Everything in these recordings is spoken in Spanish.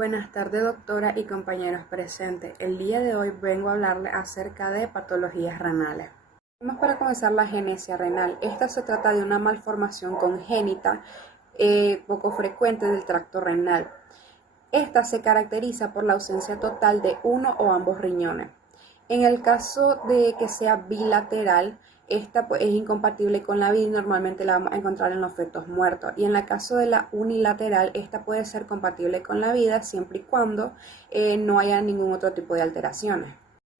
Buenas tardes, doctora y compañeros presentes. El día de hoy vengo a hablarles acerca de patologías renales. Vamos para comenzar la agenesia renal. Esta se trata de una malformación congénita poco frecuente del tracto renal. Esta se caracteriza por la ausencia total de uno o ambos riñones. En el caso de que sea bilateral, esta pues, es incompatible con la vida y normalmente la vamos a encontrar en los fetos muertos. Y en el caso de la unilateral, esta puede ser compatible con la vida siempre y cuando no haya ningún otro tipo de alteraciones.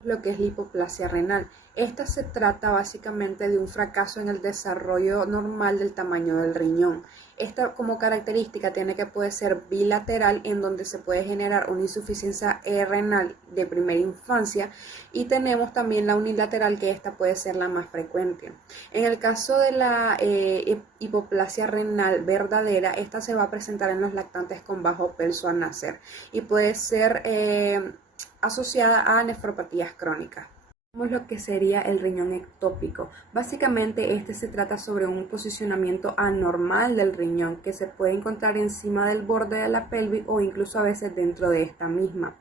Lo que es la hipoplasia renal. Esta se trata básicamente de un fracaso en el desarrollo normal del tamaño del riñón. Esta como característica tiene que puede ser bilateral, en donde se puede generar una insuficiencia renal de primera infancia, y tenemos también la unilateral, que esta puede ser la más frecuente. En el caso de la hipoplasia renal verdadera, esta se va a presentar en los lactantes con bajo peso al nacer y puede ser asociada a nefropatías crónicas. Vemos lo que sería el riñón ectópico. Básicamente este se trata sobre un posicionamiento anormal del riñón que se puede encontrar encima del borde de la pelvis o incluso a veces dentro de esta misma.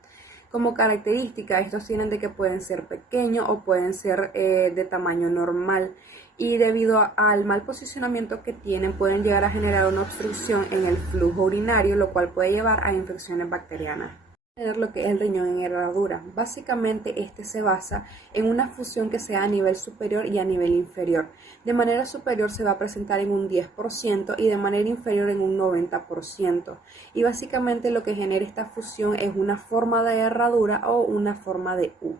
Como característica, estos tienen de que pueden ser pequeños o pueden ser de tamaño normal, y debido al mal posicionamiento que tienen pueden llegar a generar una obstrucción en el flujo urinario, lo cual puede llevar a infecciones bacterianas. Lo que es el riñón en herradura. Básicamente este se basa en una fusión que sea a nivel superior y a nivel inferior. De manera superior se va a presentar en un 10% y de manera inferior en un 90%. Y básicamente lo que genera esta fusión es una forma de herradura o una forma de U.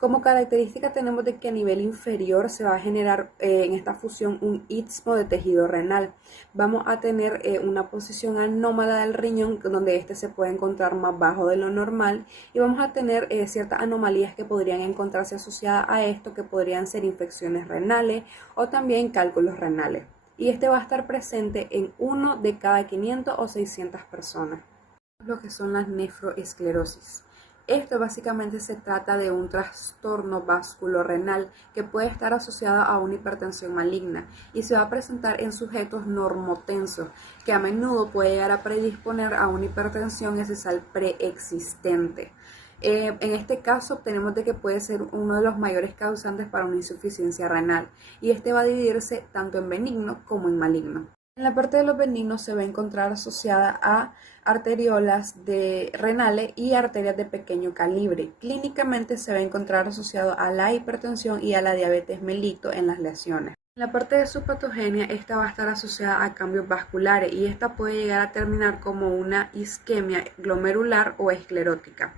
Como característica tenemos de que a nivel inferior se va a generar en esta fusión un istmo de tejido renal. Vamos a tener una posición anómala del riñón, donde este se puede encontrar más bajo de lo normal, y vamos a tener ciertas anomalías que podrían encontrarse asociadas a esto, que podrían ser infecciones renales o también cálculos renales. Y este va a estar presente en 1 de cada 500 o 600 personas. Lo que son las nefroesclerosis. Esto básicamente se trata de un trastorno vasculorenal que puede estar asociado a una hipertensión maligna y se va a presentar en sujetos normotensos, que a menudo puede llegar a predisponer a una hipertensión esencial preexistente. En este caso obtenemos de que puede ser uno de los mayores causantes para una insuficiencia renal, y este va a dividirse tanto en benigno como en maligno. En la parte de los benignos se va a encontrar asociada a arteriolas renales y arterias de pequeño calibre. Clínicamente se va a encontrar asociado a la hipertensión y a la diabetes mellitus en las lesiones. En la parte de su patogenia, esta va a estar asociada a cambios vasculares y esta puede llegar a terminar como una isquemia glomerular o esclerótica.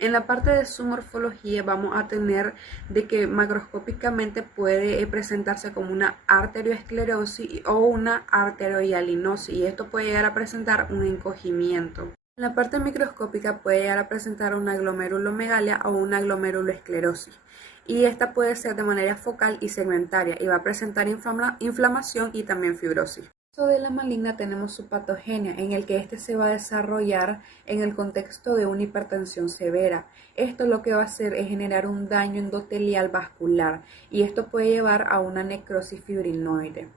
En la parte de su morfología vamos a tener de que macroscópicamente puede presentarse como una arterioesclerosis o una arteriohialinosis, y esto puede llegar a presentar un encogimiento. En la parte microscópica puede llegar a presentar una glomerulomegalia o una glomeruloesclerosis, y esta puede ser de manera focal y segmentaria y va a presentar inflamación y también fibrosis. En el caso de la maligna tenemos su patogenia, en el que este se va a desarrollar en el contexto de una hipertensión severa. Esto lo que va a hacer es generar un daño endotelial vascular, y esto puede llevar a una necrosis fibrinoide.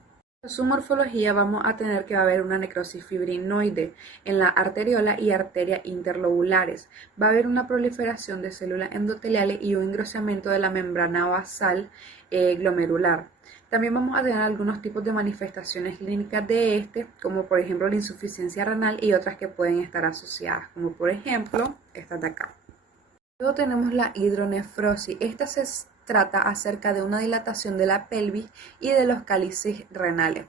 En su morfología vamos a tener que va a haber una necrosis fibrinoide en la arteriola y arterias interlobulares. Va a haber una proliferación de células endoteliales y un engrosamiento de la membrana basal glomerular. También vamos a tener algunos tipos de manifestaciones clínicas de este, como por ejemplo la insuficiencia renal, y otras que pueden estar asociadas, como por ejemplo estas de acá. Luego tenemos la hidronefrosis. Esta se trata acerca de una dilatación de la pelvis y de los cálices renales.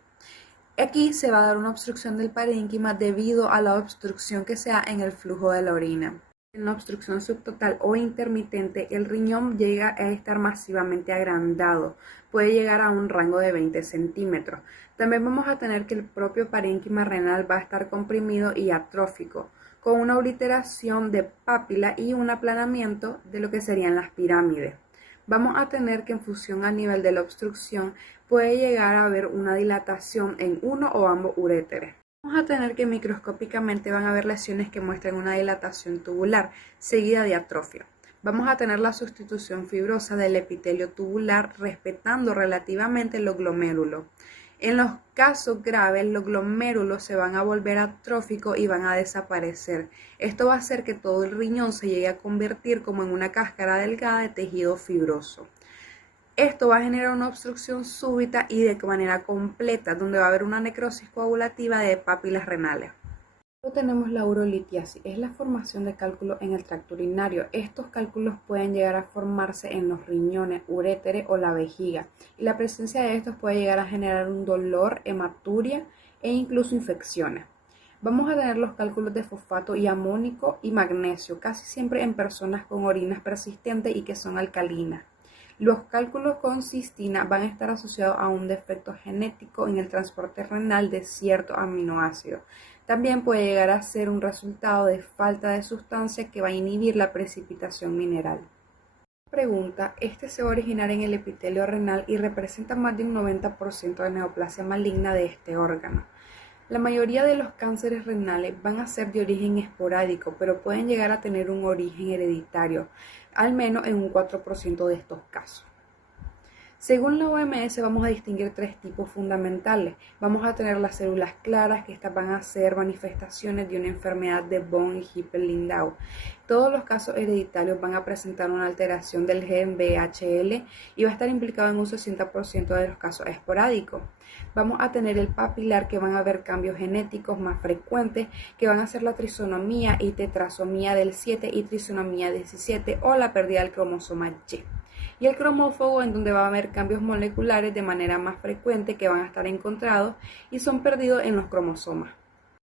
Aquí se va a dar una obstrucción del parénquima debido a la obstrucción que se da en el flujo de la orina. En la obstrucción subtotal o intermitente, el riñón llega a estar masivamente agrandado, puede llegar a un rango de 20 centímetros. También vamos a tener que el propio parénquima renal va a estar comprimido y atrófico, con una obliteración de pápila y un aplanamiento de lo que serían las pirámides. Vamos a tener que en función al nivel de la obstrucción puede llegar a haber una dilatación en uno o ambos uréteres. Vamos a tener que microscópicamente van a haber lesiones que muestran una dilatación tubular seguida de atrofia. Vamos a tener la sustitución fibrosa del epitelio tubular respetando relativamente los glomérulos. En los casos graves, los glomérulos se van a volver atróficos y van a desaparecer. Esto va a hacer que todo el riñón se llegue a convertir como en una cáscara delgada de tejido fibroso. Esto va a generar una obstrucción súbita y de manera completa, donde va a haber una necrosis coagulativa de papilas renales. Luego tenemos la urolitiasis, es la formación de cálculos en el tracto urinario. Estos cálculos pueden llegar a formarse en los riñones, uréteres o la vejiga, y la presencia de estos puede llegar a generar un dolor, hematuria e incluso infecciones. Vamos a tener los cálculos de fosfato y amónico y magnesio, casi siempre en personas con orinas persistentes y que son alcalinas. Los cálculos con cistina van a estar asociados a un defecto genético en el transporte renal de ciertos aminoácidos. También puede llegar a ser un resultado de falta de sustancias que va a inhibir la precipitación mineral. Pregunta, este se va a originar en el epitelio renal y representa más de un 90% de neoplasia maligna de este órgano. La mayoría de los cánceres renales van a ser de origen esporádico, pero pueden llegar a tener un origen hereditario, al menos en un 4% de estos casos. Según la OMS vamos a distinguir tres tipos fundamentales. Vamos a tener las células claras, que estas van a ser manifestaciones de una enfermedad de von Hippel-Lindau. Todos los casos hereditarios van a presentar una alteración del gen VHL y va a estar implicado en un 60% de los casos esporádicos. Vamos a tener el papilar, que van a haber cambios genéticos más frecuentes, que van a ser la trisonomía y tetrasomía del 7 y trisonomía 17 o la pérdida del cromosoma Y. Y el cromófago, en donde va a haber cambios moleculares de manera más frecuente que van a estar encontrados y son perdidos en los cromosomas.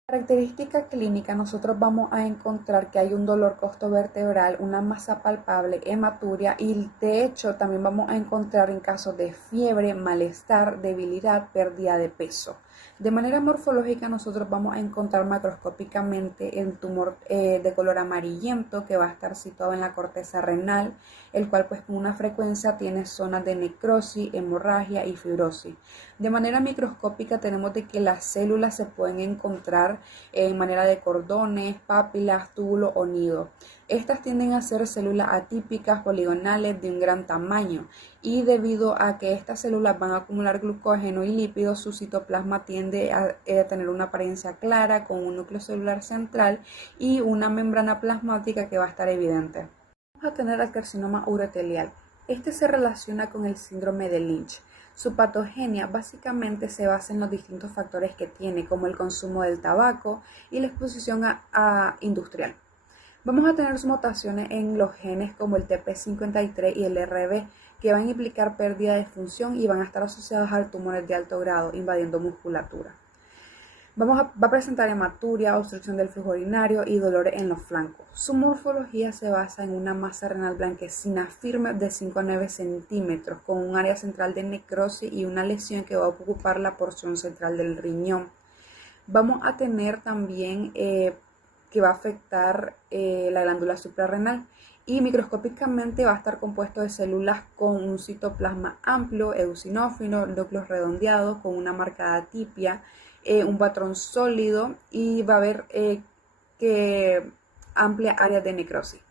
Característica clínica, nosotros vamos a encontrar que hay un dolor costovertebral, una masa palpable, hematuria y de hecho también vamos a encontrar en casos de fiebre, malestar, debilidad, pérdida de peso. De manera morfológica nosotros vamos a encontrar macroscópicamente el tumor de color amarillento que va a estar situado en la corteza renal, el cual pues con una frecuencia tiene zonas de necrosis, hemorragia y fibrosis. De manera microscópica tenemos de que las células se pueden encontrar en manera de cordones, papilas, túbulos o nidos. Estas tienden a ser células atípicas, poligonales, de un gran tamaño y debido a que estas células van a acumular glucógeno y lípidos, su citoplasma tiende a tener una apariencia clara con un núcleo celular central y una membrana plasmática que va a estar evidente. Vamos a tener el carcinoma urothelial. Este se relaciona con el síndrome de Lynch. Su patogenia básicamente se basa en los distintos factores que tiene, como el consumo del tabaco y la exposición industrial. Vamos a tener mutaciones en los genes como el TP53 y el RB, que van a implicar pérdida de función y van a estar asociados a tumores de alto grado, invadiendo musculatura. Va a presentar hematuria, obstrucción del flujo urinario y dolores en los flancos. Su morfología se basa en una masa renal blanquecina firme de 5 a 9 centímetros, con un área central de necrosis y una lesión que va a ocupar la porción central del riñón. Vamos a tener también que va a afectar la glándula suprarrenal y microscópicamente va a estar compuesto de células con un citoplasma amplio, eosinófilo, núcleos redondeados con una marcada atipia, un patrón sólido y va a haber amplia área de necrosis.